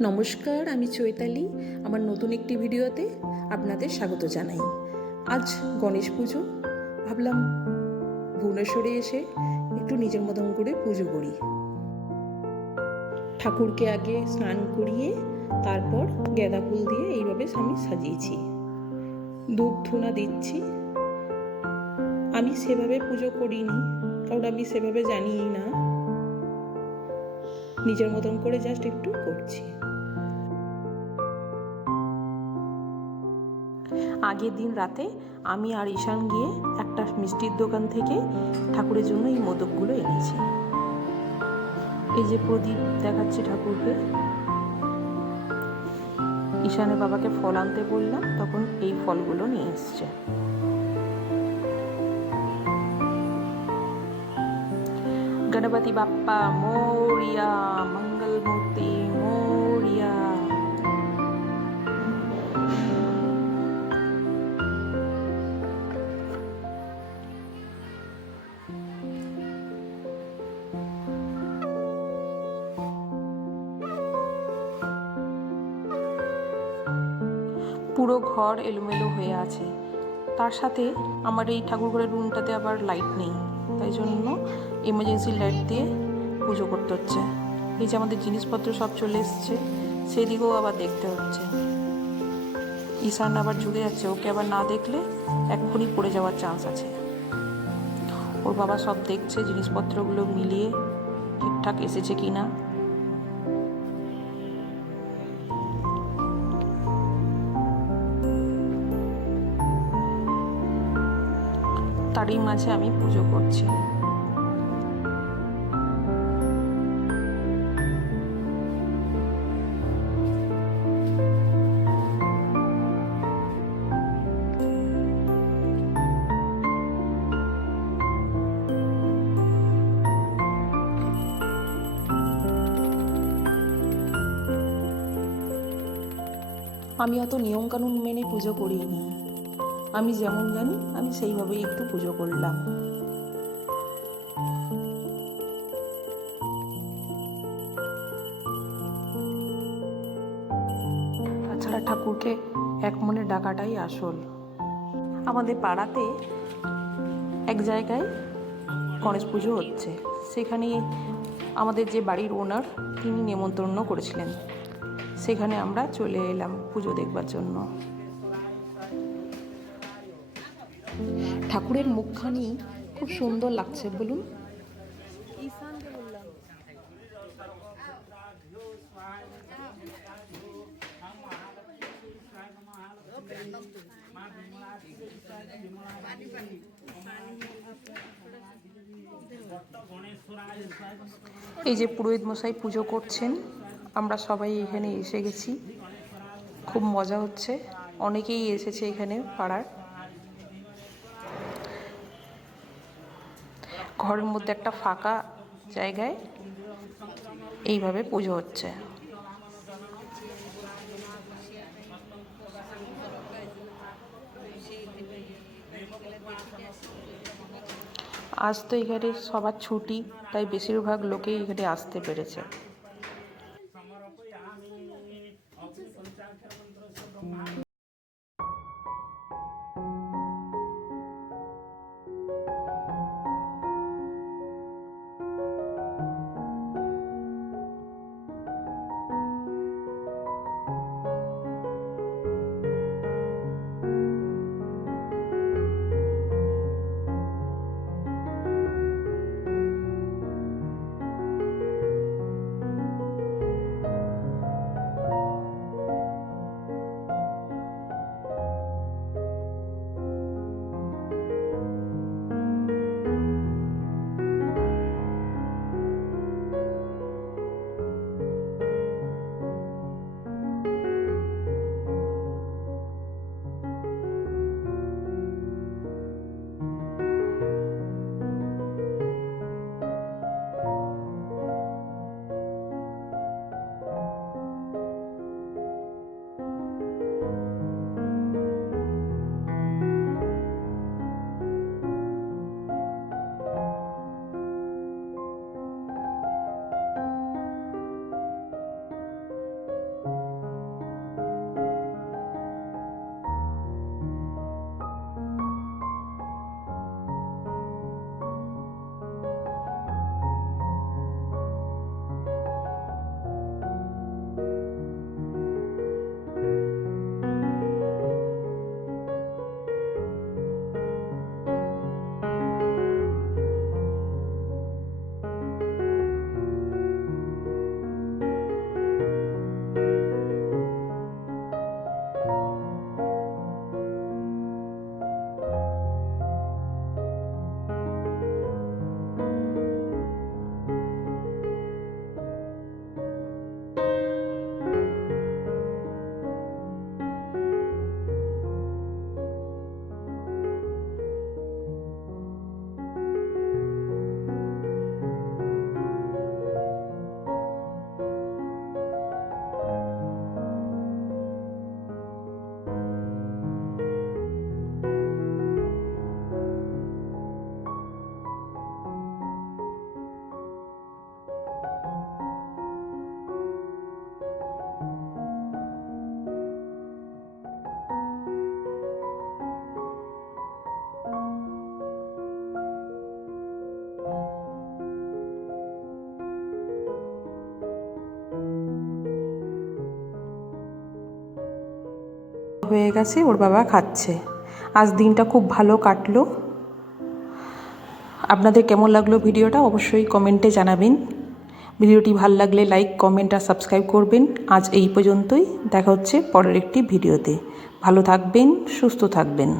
নমস্কার, আমি চৈতালি। আমার নতুন একটি ভিডিওতে আপনাদের স্বাগত জানাই। আজ গণেশ পুজো, ভাবলাম ভুবনেশ্বরে এসে একটু নিজের মতন করে পুজো করি। ঠাকুরকে আগে স্নান করিয়ে তারপর গাঁদা ফুল দিয়ে এইভাবে আমি সাজিয়েছি। ধূপ ধুনা দিচ্ছি। আমি সেভাবে পুজো করিনি, কারণ আমি সেভাবে জানিই না। নিজের মতন করে জাস্ট একটু করছি। আগের দিন রাতে আমি আর ঈশান গিয়ে একটা মিষ্টির দোকান থেকে ঠাকুরের জন্য এই মোদকগুলো এনেছি। এই যে প্রদীপ দেখাচ্ছে ঠাকুরকে। ঈশানের বাবাকে ফল আনতে বললাম, তখন এই ফলগুলো নিয়ে এসছে। গণপতি বাপ্পা মোরিয়া, মঙ্গল মূর্তি মোরিয়া। পুরো ঘর এলোমেলো হয়ে আছে। তার সাথে আমার এই ঠাকুরঘরের রুমটাতে আবার লাইট নেই, তাই জন্য এমার্জেন্সি লাইট দিয়ে পুজো করতে হচ্ছে। এই যে আমাদের জিনিসপত্র সব চলে এসছে, সেদিকেও আবার দেখতে হচ্ছে। ঈশান আবার ঝুঁকে যাচ্ছে, ওকে আবার না দেখলে এক্ষুনি পড়ে যাওয়ার চান্স আছে। ওর বাবা সব দেখছে জিনিসপত্রগুলো মিলিয়ে ঠিকঠাক এসেছে কিনা। তারই মাঝে আমি পুজো করছি। আমি অত নিয়মকানুন মেনে পুজো করিনি। আমি যেমন জানি আমি সেইভাবেই একটু পুজো করলাম। তাছাড়া ঠাকুরকে এক মনে ডাকাটাই আসল। আমাদের পাড়াতে এক জায়গায় গণেশ পুজো হচ্ছে, সেখানে আমাদের যে বাড়ির ওনার তিনি নেমন্তন্ন করেছিলেন। সেখানে আমরা চলে এলাম পুজো দেখবার জন্য। ঠাকুরের মুখখানি খুব সুন্দর লাগছে, বলুন। এই যে পুরোহিত মশাই পুজো করছেন, আমরা সবাই এখানে এসে গেছি। খুব মজা হচ্ছে, অনেকেই এসেছে এখানে পাড়ার। ঘরের মধ্যে একটা ফাঁকা জায়গায় এইভাবে পুজো হচ্ছে। আজ তো এখানে সবার ছুটি, তাই বেশিরভাগ লোকেই এখানে আসতে পেরেছে। হয়ে গেছে, ওর বাবা খাচ্ছে। আজ দিনটা খুব ভালো কাটলো। আপনাদের কেমন লাগলো ভিডিওটা অবশ্যই কমেন্টে জানাবেন। ভিডিওটি ভালো লাগলে লাইক, কমেন্ট আর সাবস্ক্রাইব করবেন। আজ এই পর্যন্তই, দেখা হচ্ছে পরের একটি ভিডিওতে। ভালো থাকবেন, সুস্থ থাকবেন।